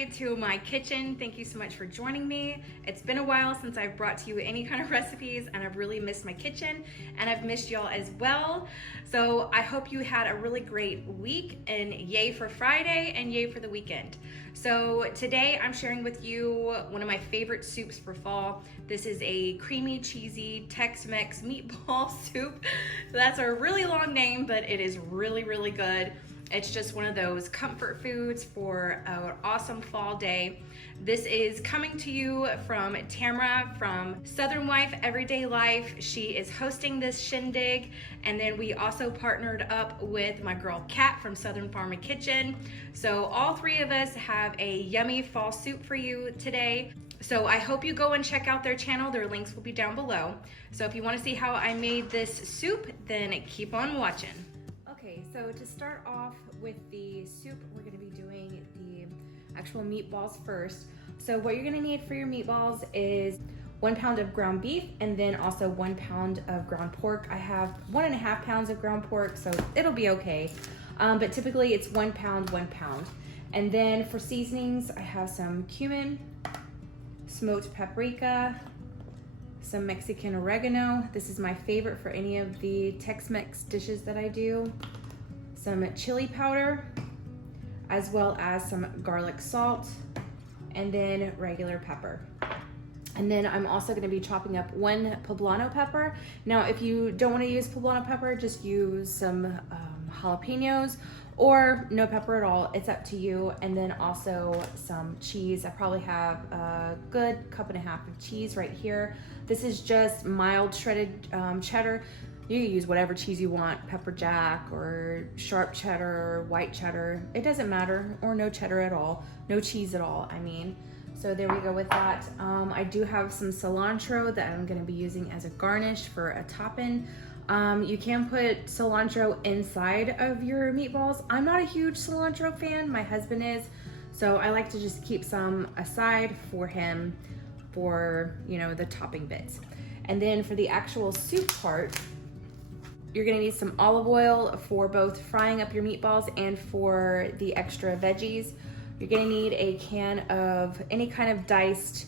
everybody to my kitchen. Thank you so much for joining me. It's been a while since I've brought to you any kind of recipes, and I've really missed my kitchen, and I've missed y'all as well. So I hope you had a really great week, and yay for Friday and yay for the weekend. So today I'm sharing with you one of my favorite soups for fall. This is a creamy, cheesy Tex-Mex meatball soup. So that's a really long name, but it is really, really good. It's just one of those comfort foods for an awesome fall day. This is coming to you from Tamara from Southern Wife Everyday Life. She is hosting this shindig. And then we also partnered up with my girl Kat from Southern Farm and Kitchen. So all three of us have a yummy fall soup for you today. So I hope you go and check out their channel. Their links will be down below. So if you want to see how I made this soup, then keep on watching. Okay, so to start off with the soup, we're going to be doing the actual meatballs first. So what you're going to need for your meatballs is 1 pound of ground beef and then also 1 pound of ground pork. I have 1.5 pounds of ground pork, so it'll be okay. But typically it's 1 pound, 1 pound. And then for seasonings, I have some cumin, smoked paprika, some Mexican oregano. This is my favorite for any of the Tex-Mex dishes that I do. Some chili powder, as well as some garlic salt, and then regular pepper. And then I'm also gonna be chopping up 1 poblano pepper. Now, if you don't wanna use poblano pepper, just use some jalapenos or no pepper at all, it's up to you. And then also some cheese. I probably have a good 1.5 cups of cheese right here. This is just mild shredded cheddar. You can use whatever cheese you want, pepper jack or sharp cheddar, white cheddar. It doesn't matter, or no cheddar at all, no cheese at all, I mean. So there we go with that. I do have some cilantro that I'm gonna be using as a garnish for a topping. You can put cilantro inside of your meatballs. I'm not a huge cilantro fan, my husband is, so I like to just keep some aside for him for, you know, the topping bits. And then for the actual soup part, you're gonna need some olive oil for both frying up your meatballs and for the extra veggies. You're gonna need a can of any kind of diced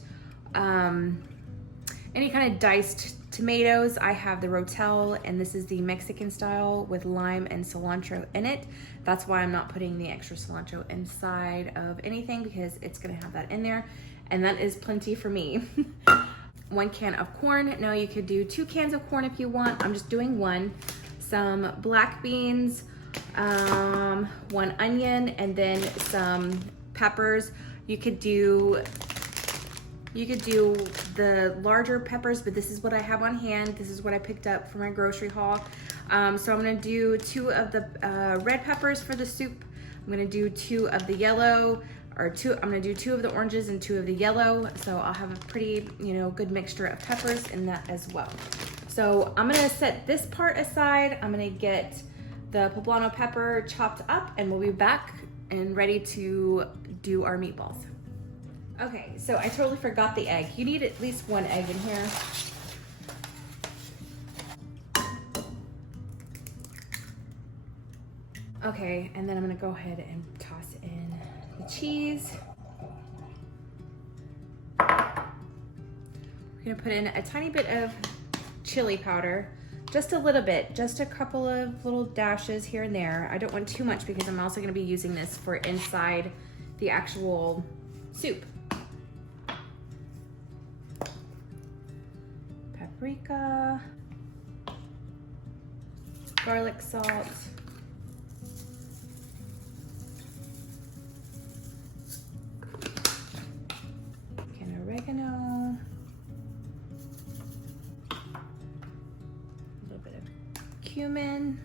tomatoes. I have the rotel, and this is the Mexican style with lime and cilantro in it. That's why I'm not putting the extra cilantro inside of anything, because it's gonna have that in there, and that is plenty for me. 1 can of corn. Now you could do 2 cans of corn if you want. I'm just doing 1. Some black beans, 1 onion, and then some peppers. You could do the larger peppers, but this is what I have on hand. This is what I picked up for my grocery haul. So I'm gonna do 2 of the red peppers for the soup. I'm gonna do 2 of the yellow, I'm gonna do 2 of the oranges and 2 of the yellow. So I'll have a pretty, you know, good mixture of peppers in that as well. So I'm gonna set this part aside. I'm gonna get the poblano pepper chopped up, and we'll be back and ready to do our meatballs. Okay, so I totally forgot the egg. You need at least 1 egg in here. Okay, and then I'm gonna go ahead and toss in the cheese. We're gonna put in a tiny bit of chili powder, just a little bit, just a couple of little dashes here and there. I don't want too much because I'm also gonna be using this for inside the actual soup. Paprika, garlic salt, and oregano, a little bit of cumin,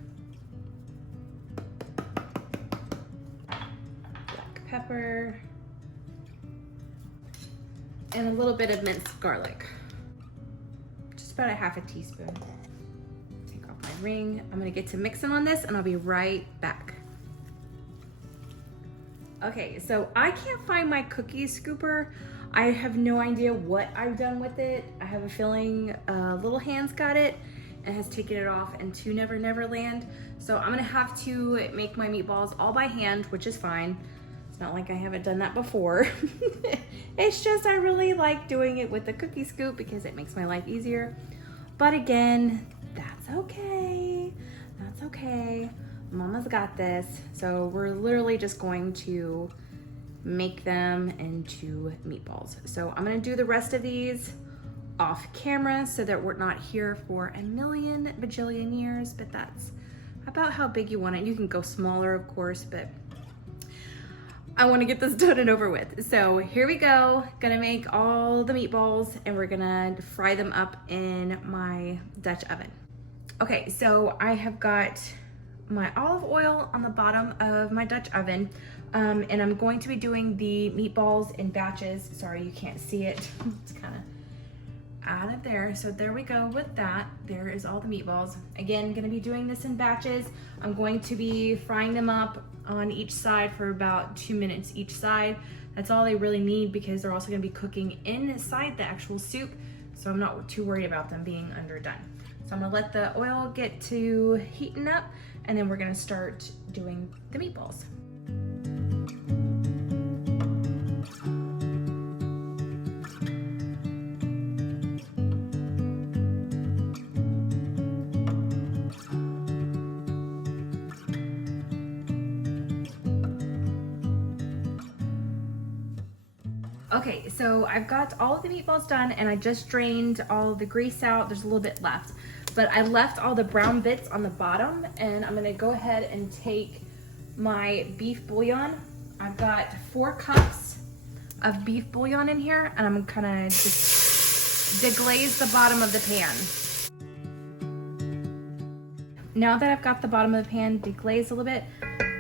black pepper, and a little bit of minced garlic. Just about a 1/2 teaspoon. Take off my ring. I'm gonna get to mixing on this, and I'll be right back. Okay, so I can't find my cookie scooper. I have no idea what I've done with it. I have a feeling Little Hands got it and has taken it off into Never Never Land. So I'm gonna have to make my meatballs all by hand, which is fine. It's not like I haven't done that before. It's just I really like doing it with the cookie scoop because it makes my life easier. But again, that's okay. That's okay. Mama's got this. So we're literally just going to make them into meatballs. So I'm gonna do the rest of these off camera so that we're not here for a million bajillion years, but that's about how big you want it. You can go smaller, of course, but I want to get this done and over with. So here we go. Gonna make all the meatballs and we're gonna fry them up in my Dutch oven. Okay, so I have got my olive oil on the bottom of my Dutch oven, and I'm going to be doing the meatballs in batches. Sorry, you can't see it. It's kind of out of there. So there we go with that. There is all the meatballs. Again, gonna be doing this in batches. I'm going to be frying them up on each side for about 2 minutes each side. That's all they really need because they're also gonna be cooking inside the actual soup. So I'm not too worried about them being underdone. So I'm gonna let the oil get to heating up and then we're gonna start doing the meatballs. Okay, so I've got all of the meatballs done and I just drained all of the grease out. There's a little bit left, but I left all the brown bits on the bottom and I'm gonna go ahead and take my beef bouillon. I've got 4 cups of beef bouillon in here and I'm gonna just deglaze the bottom of the pan. Now that I've got the bottom of the pan deglazed a little bit,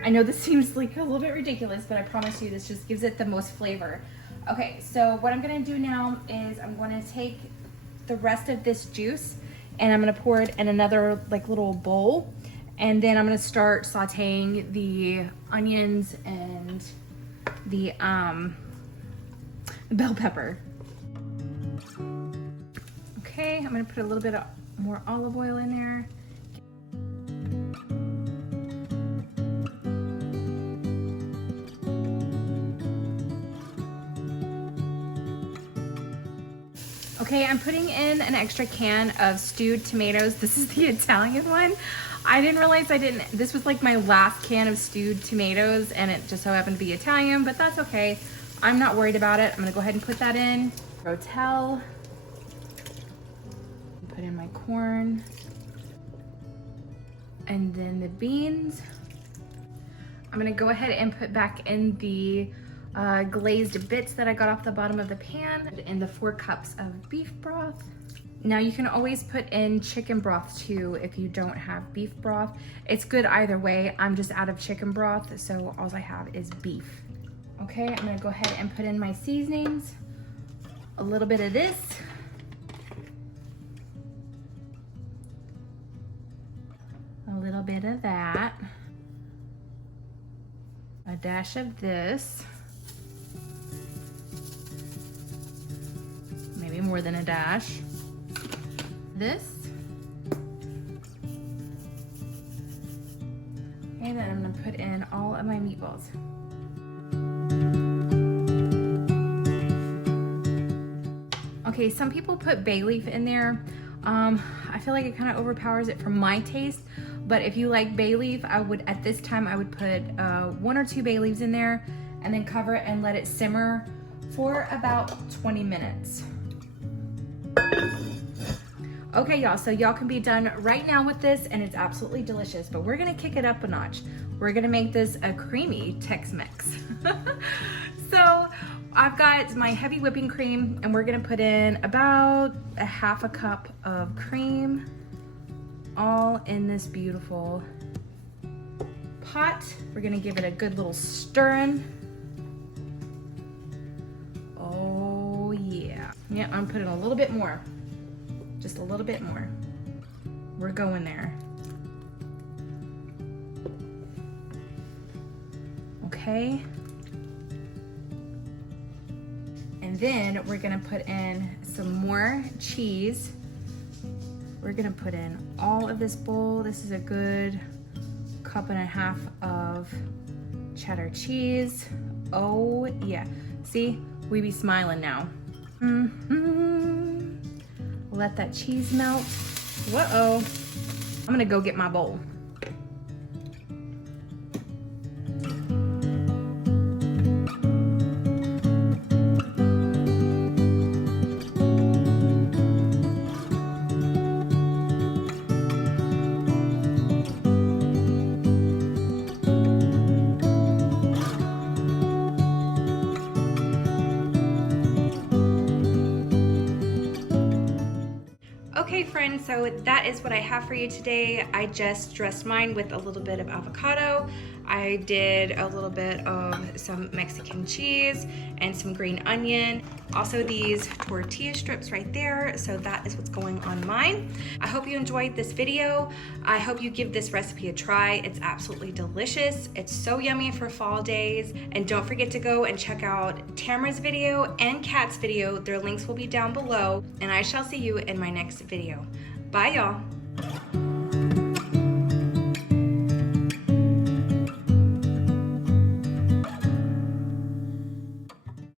I know this seems like a little bit ridiculous, but I promise you this just gives it the most flavor. Okay, so what I'm gonna do now is I'm gonna take the rest of this juice and I'm gonna pour it in another like little bowl, and then I'm gonna start sauteing the onions and the bell pepper. Okay, I'm gonna put a little bit more olive oil in there. Okay, I'm putting in an extra can of stewed tomatoes. This is the Italian one. I didn't realize this was like my last can of stewed tomatoes and it just so happened to be Italian, but that's okay. I'm not worried about it. I'm gonna go ahead and put that in. Rotel. Put in my corn. And then the beans. I'm gonna go ahead and put back in the glazed bits that I got off the bottom of the pan and the 4 cups of beef broth. Now you can always put in chicken broth too if you don't have beef broth. It's good either way. I'm just out of chicken broth, so all I have is beef. Okay, I'm gonna go ahead and put in my seasonings. A little bit of this. A little bit of that. A dash of this. Maybe more than a dash. This. And then I'm gonna put in all of my meatballs. Okay, some people put bay leaf in there. I feel like it kind of overpowers it for my taste, but if you like bay leaf, at this time I would put 1 or 2 bay leaves in there and then cover it and let it simmer for about 20 minutes. Okay, y'all, so y'all can be done right now with this and it's absolutely delicious, but we're gonna kick it up a notch. We're gonna make this a creamy Tex-Mex. So I've got my heavy whipping cream and we're gonna put in about a 1/2 cup of cream all in this beautiful pot. We're gonna give it a good little stirring. Oh yeah. Yeah, I'm putting a little bit more. Just a little bit more. We're going there. Okay. And then we're gonna put in some more cheese. We're gonna put in all of this bowl. This is a good 1.5 cups of cheddar cheese. Oh yeah, see, we be smiling now. Let that cheese melt. Whoa, I'm gonna go get my bowl. Okay friends, so that is what I have for you today. I just dressed mine with a little bit of avocado. I did a little bit of some Mexican cheese and some green onion. Also these tortilla strips right there. So that is what's going on mine. I hope you enjoyed this video. I hope you give this recipe a try. It's absolutely delicious. It's so yummy for fall days. And don't forget to go and check out Tamara's video and Kat's video. Their links will be down below. And I shall see you in my next video. Bye y'all.